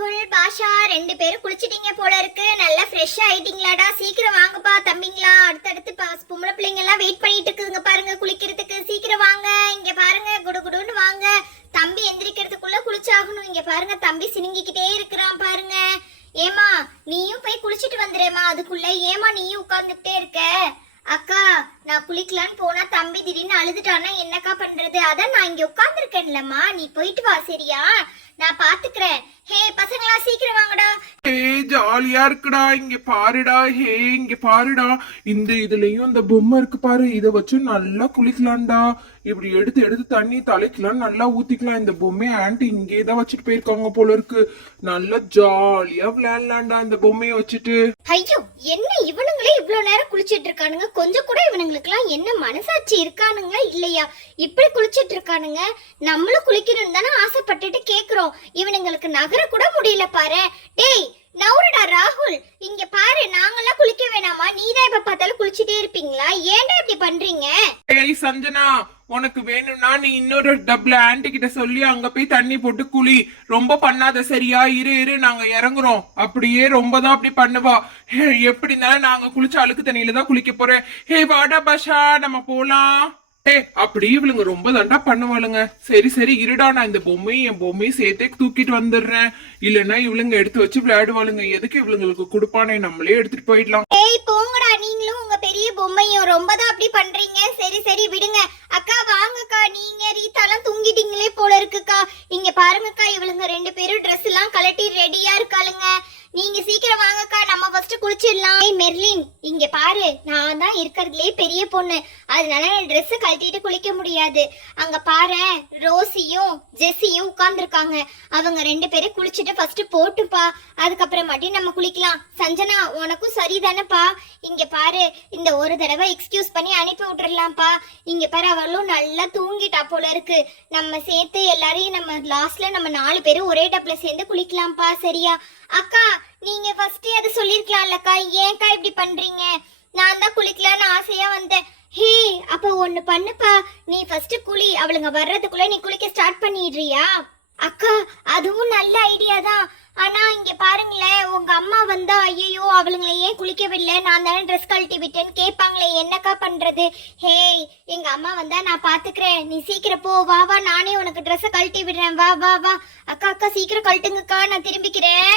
ராகுல் பாஷா ரெண்டு பேரும் குளிச்சிட்டீங்க போல இருக்கு. நல்லா ஃப்ரெஷ்ஷா ஆயிட்டீங்களாடா? சீக்கிரம் வாங்கப்பா தம்பிங்களா. அடுத்தடுத்து பொம்பளை பிள்ளைங்க எல்லாம் வெயிட் பண்ணிட்டு இருக்குதுங்க பாருங்க குளிக்கிறதுக்கு. சீக்கிரம் வாங்க, இங்க பாருங்க குடுகுடுன்னு வாங்க. தம்பி எந்திரிக்கிறதுக்குள்ள குளிச்சாகணும். இங்க பாருங்க தம்பி சினுங்கிக்கிட்டே இருக்கிறான் பாருங்க. ஏமா நீயும் போய் குளிச்சிட்டு வந்துடுமா, அதுக்குள்ள ஏமா நீயும் உட்கார்ந்துட்டே இருக்க? அக்கா நான் குளிக்கலான்னு போனா தம்பி திடீர்னு அழுதுட்டானா என்னக்கா பண்றது? அதான் நான் இங்க உட்கார்ந்துருக்கேன்லம்மா, நீ போயிட்டு வா சரியா? நான் பாத்துக்கிறேன். ஹே பசங்களா சீக்கிரம் வாங்கடா. ஹே ஜாலியா இருக்குடா, இங்க பாருடா. ஹே இங்க பாருடா, இந்த இதுலயும் இந்த பொம்மை இருக்கு பாரு, இத வச்சு நல்லா குளிக்கலாம்டா. இப்படி எடுத்து எடுத்து தண்ணி தலைக்கலாம், நல்லா ஊத்திக்கலாம். இந்த பொம்மையை ஆன்ட்டி இங்கே தான் வச்சுட்டு போயிருக்காங்க போல இருக்கு. நல்லா ஜாலியா விளையாடலாம்டா இந்த பொம்மையை வச்சுட்டு. ஐயோ என்ன இவனுங்களே இவ்வளவு நேரம் குளிச்சிட்டு இருக்கானுங்க? கொஞ்சம் கூட இவனுங்களுக்கு எல்லாம் என்ன மனசாட்சி இருக்கானுங்களா இல்லையா? இப்படி குளிச்சிட்டு இருக்கானுங்க. நம்மளும் குளிக்கணும்னு தானே ஆசைப்பட்டுட்டு கேக்குறோம். இவனுங்களுக்கு நகர கூட முடியல பாரு. டேய் நவுருடா ராகுல், இங்க பாரு நாங்கெல்லாம் குளிக்க வேணாமா? நீதான் இப்ப பார்த்தாலும் குளிச்சுட்டே இருப்பீங்களா? ஏன்டா இப்படி பண்றீங்க? ஏய் சஞ்சனா, உனக்கு வேணும்னா நீ இன்னொரு டப்ல ஆன்ட்டி கிட்ட சொல்லி அங்க போய் தண்ணி போட்டு குளி. ரொம்ப பண்ணாத சரியா? இரு இரு நாங்க இறங்குறோம். அப்படியே ரொம்ப தான் அப்படி பண்ணுவா. எப்படி இருந்தாலும் நாங்க குளிச்ச அழுக்கு தண்ணியில தான் குளிக்க போறேன். ஹே வாடா பாஷா நம்ம போலாம். அப்படி இவளுங்க ரொம்ப தண்டா பண்ணுவாளுங்க. சரி சரி இருடா, நான் இந்த என் பொம்மையும் சேர்த்தே தூக்கிட்டு வந்துடுறேன். இல்லன்னா இவளுங்க எடுத்து வச்சு விளையாடுவாளுங்க. எதுக்கு இவளுங்களுக்கு கொடுப்பானே, நம்மளே எடுத்துட்டு போயிடலாம். ஏய் போங்கடா, நீங்களும் உங்க பெரிய பொம்மையும் ரொம்ப தான் அப்படி பண்றீங்க. சரி சரி விடுங்க. அக்கா வாங்கக்கா, நீங்க ரீத்தாலாம் தூங்கிட்டீங்களே போல இருக்குக்கா. இங்க பாருங்கக்கா, இவளுங்க ரெண்டு பேரும் ட்ரெஸ் எல்லாம் கலட்டி ரெடியா இருக்காளுங்க. நீங்க சீக்கிரம் வாங்கக்கா, நம்ம ஃபர்ஸ்ட் குளிச்சிடலாம். ஏய் மெர்லின் இங்க பாரு, நான் தான் இருக்கிறதுலே பெரிய பொண்ணு, அதனால ட்ரெஸ் கழட்டிட்டு குளிக்க முடியாது. அங்க பாரு ரோசியும் ஜெஸியும் உட்கார்ந்துருக்காங்க. அவங்க ரெண்டு பேரும் குளிச்சுட்டு ஃபர்ஸ்ட் போட்டுப்பா, அதுக்கப்புறமாட்டி நம்ம குளிக்கலாம். சஞ்சனா உனக்கும் சரிதானப்பா? இங்க பாரு, இந்த ஒரு தடவை எக்ஸ்கியூஸ் பண்ணி அனுப்பி விட்டுறலாம்ப்பா. இங்க பாரு அவளும் நல்லா தூங்கிட்டா போல இருக்கு. நம்ம சேர்த்து எல்லாரையும் நம்ம லாஸ்ட்ல நம்ம 4 பேரும் ஒரே டப்ல சேர்ந்து குளிக்கலாம்ப்பா சரியா? அக்கா நீங்க ஃபர்ஸ்ட் அதை சொல்லிருக்கலாம்லக்கா, ஏன்க்கா இப்படி பண்றீங்க? நான் தான் குளிக்கலான்னு ஆசையா வந்தேன். ஹே அப்ப ஒண்ணு பண்ணுப்பா, நீ ஃபர்ஸ்ட் குளி, அவளுங்க வர்றதுக்குள்ள நீ குளிக்க ஸ்டார்ட் பண்ணிடுறியா? அக்கா அதுவும் நல்ல ஐடியா தான். ஆனா இங்க பாருங்களேன், உங்க அம்மா வந்தா ஐயோ அவளுங்களை ஏன் குளிக்கவில்லை, நான் தானே ட்ரெஸ் கழட்டி விட்டேன்னு கேட்பாங்களே, என்னக்கா பண்றது? ஹே எங்க அம்மா வந்தா நான் பாத்துக்கிறேன், நீ சீக்கிரம் போ. வா வா நானே உனக்கு ட்ரெஸ்ஸை கழட்டி விடுறேன். வா வா வா. அக்கா அக்கா சீக்கிரம் கழட்டுங்கக்கா, நான் திரும்பிக்கிறேன்.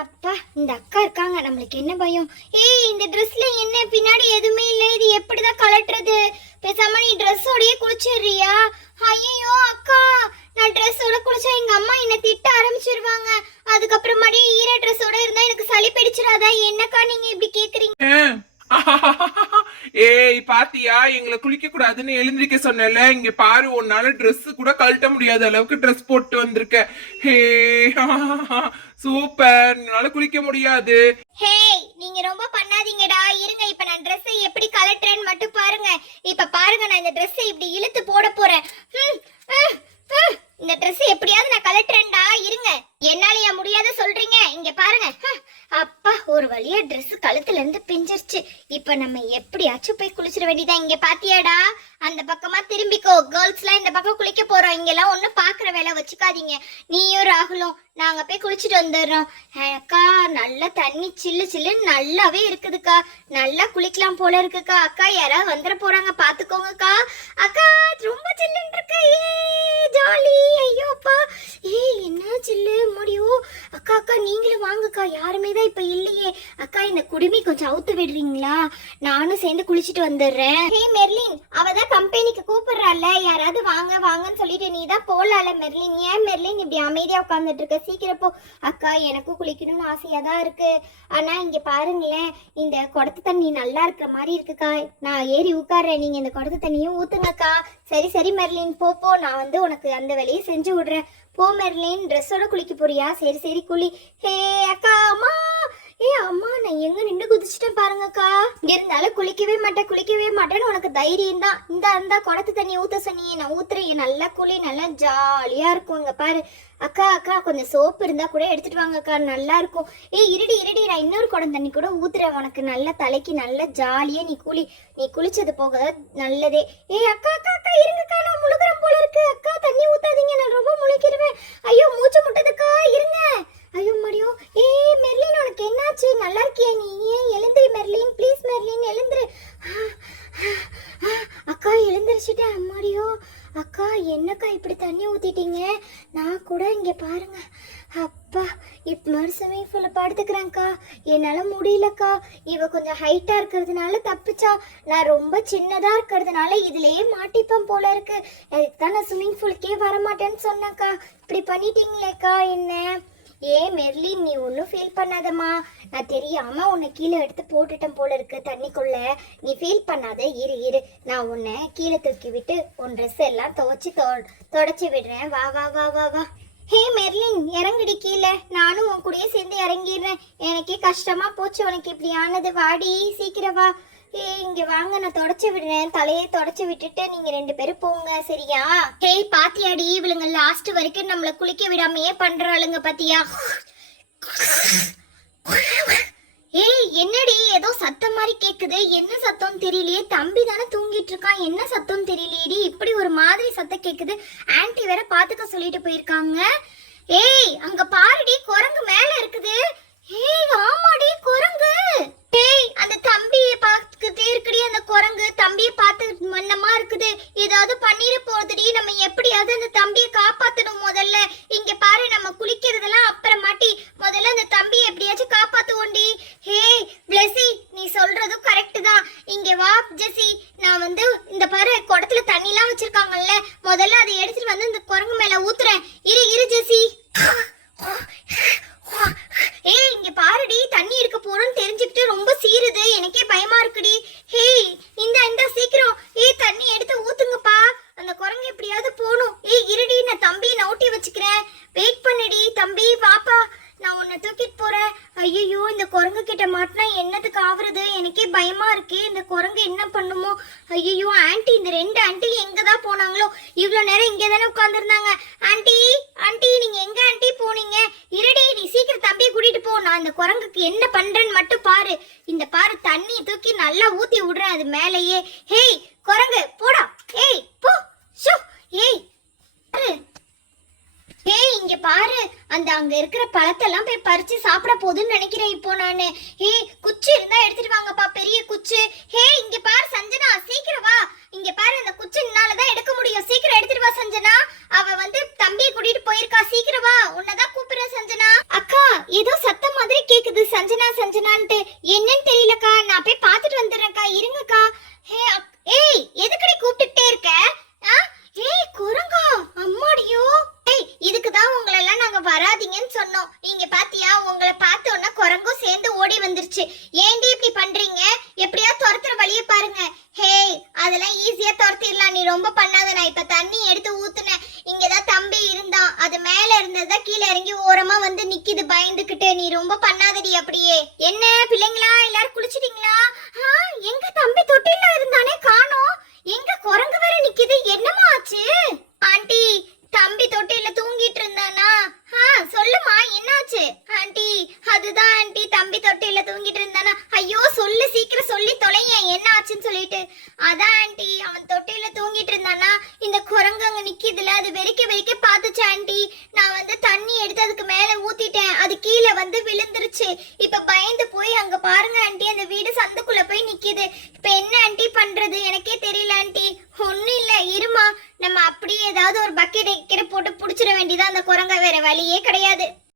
அப்பா இந்த அக்கா இருக்காங்க, நம்மளுக்கு என்ன பயம்? ஏய் இந்த ட்ரெஸ்ல என்ன பின்னாடி எதுவுமே இல்லை, இது எப்படிதான் கலட்டுறது? பேசாம நீ ட்ரெஸ்ஸோடயே குளிச்சிடுறியா? ஐயோ அக்கா, நான் ட்ரெஸ்ஸோட குளிச்சா எங்க அம்மா என்ன திட்ட ஆரம்பிச்சிருவாங்க. அதுக்கப்புறமாடி ஈர ட்ரெஸ்ஸோட இருந்தா எனக்கு சளி பிடிச்சிடாதா? என்னக்கா நீங்க இப்படி கேக்குறீங்க? ஏய் பாத்தியா, எங்களை குளிக்க கூடாதுன்னு எழுந்திருக்க சொன்னல. இங்க பாரு, உன்னால ட்ரெஸ் கூட கழட்ட முடியாத அளவுக்கு ட்ரெஸ் போட்டு வந்திருக்க. ஹே சூப்பர், என்னால குளிக்க முடியாது. ஹே நீங்க ரொம்ப பண்ணாதீங்கடா. இருங்க இப்ப நான் ட்ரெஸ்ஸை எப்படி கலட்டுறேன்னு மட்டும் பாருங்க. இப்ப பாருங்க, நான் இந்த ட்ரெஸ்ஸை இப்படி இழுத்து போட போறேன். இந்த ட்ரெஸ் எப்படியாவது நான் கலட்டுறேன்டா. இருங்க, என்னாலயா முடியாத சொல்றீங்க? இங்க பாருங்க. அப்பா ஒரு வழியா ட்ரெஸ் கழுத்துல இருந்து பிஞ்சிருச்சு. இப்ப நம்ம எப்படியாச்சும் போய் குளிச்சிட வேண்டியதா. இங்க பாத்தியாடா, அந்த பக்கமா திரும்பிக்கோ. கேர்ள்ஸ் எல்லாம் இந்த பக்கம் குளிக்க போறோம். இங்க எல்லாம் ஒண்ணும் பாக்குற வேலை வச்சுக்காதீங்க. நீயும் ராகுலும் நாங்க போய் குளிச்சுட்டு வந்துடுறோம். அக்கா நல்ல தண்ணி சில்லு சில்லுன்னு நல்லாவே இருக்குதுக்கா. நல்லா குளிக்கலாம் போல இருக்குக்கா. அக்கா யாராவது வந்துட போறாங்க பாத்துக்கோங்கக்கா. அக்கா ரொம்ப சில்லுன்னு இருக்கு. ஜாலி. ஐயோ அப்பா, என்ன சில்லு முடியும். அக்கா அக்கா நீங்களும் வாங்கக்கா, யாருமே தான் இப்ப இல்லையே. அக்கா இந்த குடுமி கொஞ்சம் அவுத்து விடுறீங்களா? நானும் சேர்ந்து குளிச்சுட்டு வந்துடுறேன். ஹே மெர்லின், அவதான் கம்பெனிக்கு கூப்பிடுறாள், யாராவது வாங்க வாங்கன்னு சொல்லிட்டு நீ தான் போலால மெர்லின். ஏன் மெர்லின் இப்படி அமைதியா உட்காந்துட்டு இருக்க? சீக்கிரம் போ. அக்கா எனக்கும் குளிக்கணும்னு ஆசையா தான் இருக்கு. ஆனா இங்க பாருங்களேன், இந்த குடத்து தண்ணி நல்லா இருக்கிற மாதிரி இருக்குக்கா. நான் ஏறி உட்கார்றேன், நீங்க இந்த குடத்து தண்ணியும் ஊத்துங்கக்கா. சரி சரி மெர்லின் போ போ, நான் வந்து உனக்கு அந்த வேலையை செஞ்சு விடுறேன். போ மெர்லின், ட்ரெஸ்ஸோட குளிக்க போறியா? சரி சரி குளி. ஹே அக்கா அம்மா, அம்மா நான் எங்க நின்று குதிச்சுட்டேன் பாருங்கக்கா. இருந்தாலும் குளிக்கவே மாட்டேன்னு உனக்கு தைரியம் தான். இந்த குடத்து தண்ணி ஊத்த சொன்னியே, நான் ஊத்துறேன். நல்லா குளி, நல்லா ஜாலியா இருக்கும். இங்க பாரு அக்கா அக்கா, கொஞ்சம் சோப்பு இருந்தா கூட எடுத்துட்டு வாங்கக்கா, நல்லா இருக்கும். இருடி நான் இன்னொரு குடம் தண்ணி கூட ஊத்துறேன் உனக்கு. நல்ல தலைக்கு நல்ல ஜாலியா நீ குளி. நீ குளிச்சது போக நல்லதே. அக்கா அக்கா அக்கா இருங்கக்கா, நான் முழுகிறேன் போல இருக்கு. அக்கா தண்ணி ஊத்தாதீங்க, நான் ரொம்ப முழிக்கிறேன். ஐயோ மூச்சு முட்டதுக்கா, இருங்க. ஐயோ என்னக்கா இப்படி தண்ணி ஊத்திட்டீங்க? நான் கூட இங்க பாருங்க, அப்பா இப்ப ஸ்விம்மிங் பூல்ல படுத்துக்கிறேன்க்கா. என்னால முடியலக்கா. இவ கொஞ்சம் ஹைட்டா இருக்கிறதுனால தப்பிச்சா, நான் ரொம்ப சின்னதா இருக்கிறதுனால இதுலயே மாட்டிப்பேன் போல இருக்கு. அதுக்குதான் நான் ஸ்விம்மிங் பூலுக்கே வரமாட்டேன்னு சொன்னேன்க்கா. இப்படி பண்ணிட்டீங்களேக்கா என்ன? ஏன் மெர்லின், நீ ஒன்றும் ஃபீல் பண்ணாதம்மா. நான் தெரியாம உன்னை கீழே எடுத்து போட்டுட்டேன் போல இருக்கு தண்ணிக்குள்ள. நீ ஃபீல் பண்ணாத, இரு இரு, நான் உன்னை கீழே தூக்கி விட்டு உன் ட்ரெஸ் எல்லாம் துவைச்சி தொடச்சி விடுறேன். வா வா வா வா வா. ஹே மெர்லின், இறங்குடி கீழே. நானும் உன் கூடயே சேர்ந்து இறங்கிடுறேன். எனக்கே கஷ்டமா போச்சு உனக்கு இப்படி ஆனது. வாடி சீக்கிரம் வா. இங்க வாங்க, நான் தொடச்சு விடுறேன். தலையை தொடச்சு விட்டுட்டு நீங்க 2 பேரும் போங்க, சரியா? ஹேய் பாத்தியாடி, இவளுங்க லாஸ்ட் வரைக்கும் நம்மள குளிக்க விடாமையே பண்றாளுங்க பாத்தியா? ஏய் என்னடி ஏதோ சத்தம் மாதிரி கேக்குது? என்ன சத்தம் தெரியலையே. தம்பி தானே தூங்கிட்டு இருக்கான், என்ன சத்தம் தெரியலையேடி. இப்படி ஒரு மாதிரி சத்தம் கேக்குது. ஆன்ட்டி வேற பாத்துக்க சொல்லிட்டு போயிருக்காங்க. ஏய் அங்க பாருடி, குரங்கு மேல இருக்குது. ஏய் ஆமாடி குரங்கு. ஏய் அந்த தம்பியை பார்த்துக்கிட்டே இருக்குடி அந்த குரங்கு. தம்பியை பார்த்து மன்னமா இருக்குது. ஏதாவது பண்ணிட போகுதுடி. நம்ம எப்படியாவது அந்த தம்பியை காப்பாத்தணும் முதல்ல. இங்க பாரு, நம்ம குளிக்கிறதெல்லாம் அப்புறமாட்டி முதல்ல அந்த தம்பியை எப்படியாச்சும் காப்பாத்துவோண்டி. ஹேய் பிளஸி, நீ சொல்றதும் கரெக்ட் தான். இங்க வா ஜெசி, நான் வந்து இந்த பாரு குடத்துல தண்ணிலாம் வச்சிருக்காங்கல்ல, முதல்ல அதை எடுத்துட்டு வந்து இந்த குரங்கு மேல ஊத்துறேன். இரு இரு ஜெசி. ஏய் இங்க பாருடி, தண்ணி எடுக்க போறோம்னு தெரிஞ்சுக்கிட்டு ரொம்ப சீருது. எனக்கே பயமா இருக்குடி. ஹேய் இந்த சீக்கிரம். ஏய் தண்ணி எடுத்து ஊத்துங்கப்பா. அந்த குரங்கு எப்படியாவது போகணும். ஏய் இருடி, நான் தம்பியை நவுட்டி வச்சுக்கிறேன். வெயிட் பண்ணுடி தம்பி, வாப்பா, நான் உன்னை தூக்கிட்டு போறேன். ஐயோ இந்த குரங்கு கிட்ட மாட்டினா என்னத்துக்கு ஆகுறது? எனக்கே பயமா இருக்கு. இந்த குரங்கு என்ன பண்ணுமோ? ஐயோ ஆன்ட்டி, இந்த 2 ஆன்ட்டி எங்க தான் போனாங்களோ? இவ்வளவு நேரம் இங்கே தானே உட்காந்துருந்தாங்க. ஆன்ட்டி ஆன்ட்டி, நீங்க எங்க ஆன்ட்டி போனீங்க? இருடி, நீ சீக்கிரம் தம்பியை கூட்டிட்டு போ. நான் இந்த குரங்குக்கு என்ன பண்றேன்னு மட்டும் பாரு. இந்த பாரு, தண்ணியை தூக்கி நல்லா ஊத்தி விடுறேன் அது மேலேயே. ஹேய் குரங்கு போடா. ஏய் போ. ஷோ ஏய் ஏய் இங்க பாரு, அந்த அங்க இருக்கிற பழத்தெல்லாம் போய் பறிச்சு சாப்பிட போகுதுன்னு நினைக்கிறேன் இப்போ நானு. ஏய் குச்சி இருந்தா எடுத்துட்டு வாங்கப்பா, பெரிய குச்சி. ஹே இங்க பாரு சஞ்சனா, சீக்கிரம் வா. இங்க பாரு, அந்த குச்சி என்னாலதான் எடுக்க முடியும். சீக்கிரம் எடுத்துட்டு வா சஞ்சனா. அவ வந்து தம்பியை கூட்டிட்டு போயிருக்கா. சீக்கிரம் வா, உன்னதான் கூப்பிடுறேன் சஞ்சனா. அக்கா ஏதோ சத்தம் மாதிரி கேக்குது, சஞ்சனா சஞ்சனான்ட்டு. என்னன்னு தெரியலக்கா, நான் போய் பாத்துட்டு வந்துடுறேன்க்கா, இருங்கக்கா. ஏய் எதுக்கடி கூப்பிட்டுட்டே இருக்க? ஏய் குரங்கா, அம்மாடியோ. ஏய் இதுக்குதான் உங்களை எல்லாம் நாங்க வராதீங்கன்னு சொன்னோம். நீங்க பாத்தியா, உங்களை பார்த்தோன்னா குரங்கும் சேர்ந்து ஓடி வந்துருச்சு. ஏன்டி இப்படி பண்றீங்க? எப்படியா துரத்துற வழிய பாருங்க. ஹேய் அதெல்லாம் ஈஸியா துரத்திடலாம், நீ ரொம்ப பண்ணாத. நான் இப்ப தண்ணி எடுத்து ஊத்துனேன். இங்கதான் தம்பி இருந்தான், அது மேல இருந்ததா கீழே இறங்கி ஓரமா வந்து நிக்குது பயந்துகிட்டு. நீ ரொம்ப பண்ணாதடி அப்படியே. என்ன பிள்ளைங்களா, எல்லாரும் குளிச்சிட்டீங்களா? எங்க தம்பி தொட்டில இருந்தானே காணோம். எங்க குரங்கு வேற நிக்குது, என்னமா ஆச்சு? ஆண்டி தம்பி தொட்டில தூங்கிட்டு இருந்தானா? சொல்லுமா என்னாச்சு? ஆண்டி அதுதான் ஆண்டி, தம்பி தொட்டில தூங்கிட்டு இருந்தானா. ஐயோ சொல்லு, சீக்கிரம் சொல்லி தொலையேன் என்ன ஆச்சுன்னு சொல்லிட்டு. அதான் ஆண்டி, அவன் தொட்டில தூங்கிட்டு இருந்தானா, இந்த குரங்கு அங்க நிக்குதுல, அது வெறிக்க வெறிக்க பாத்துச்சு ஆண்டி. நான் வந்து தண்ணி எடுத்து அதுக்கு மேல ஊத்திட்டேன், அது கீழே வந்து விழுந்துருச்சு. இப்ப பயந்து போய் அங்க பாருங்க ஆண்டி, அந்த வீடு சந்துக்குள்ள போய் நிக்குது. இப்ப என்ன ஆண்டி பண்றது எனக்கே தெரியல ஆண்டி. ஒண்ணும் இல்ல, இருமா, நம்ம அப்படியே ஏதாவது ஒரு பக்கெட் போட்டு புடிச்சிட வேண்டியதான் அந்த குரங்க, வேற வழியே கிடையாது.